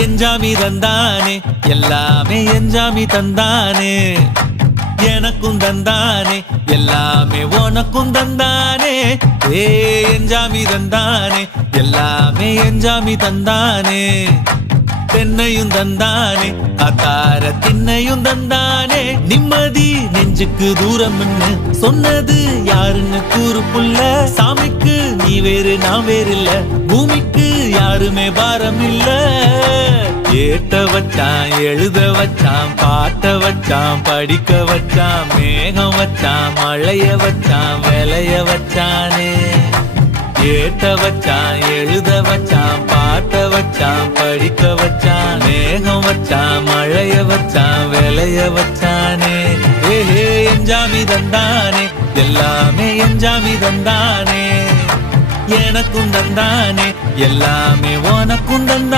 எஞ்சாமி தந்தானே எல்லாமே எஞ்சாமி தந்தானே எனக்கும் தந்தானே எல்லாமே உனக்கும் தந்தானே ஏ எஞ்சாமி தந்தானே எல்லாமே எஞ்சாமி தந்தானே தென்னையும் தந்தானே அத்தார திண்ணையும் தந்தானே நிம்மதி நெஞ்சுக்கு தூரம்னு சொன்னது யாருன்னு கூறு புள்ள சாமிக்கு நீ வேறு நான் வேறு இல்ல பூமிக்கு யாருமே பாரம் இல்ல ஏட்ட வச்சான் எழுத வச்சான் பாட்ட வச்சான் படிக்க வச்சான் மேகம் வச்சான் மழைய வச்சான் விளைய வச்சானே ஏட்ட வச்சான் எழுத வச்சான் பாட்ட வச்சான் படிக்க வச்சான் மேகம் வச்சான் மழைய வச்சான் விளைய வச்சானே ஏ எஞ்சாமி தந்தானே எல்லாமே எஞ்சாமி தந்தானே எனக்கும் தந்தானே எல்லாமே உனக்கும் தந்தானே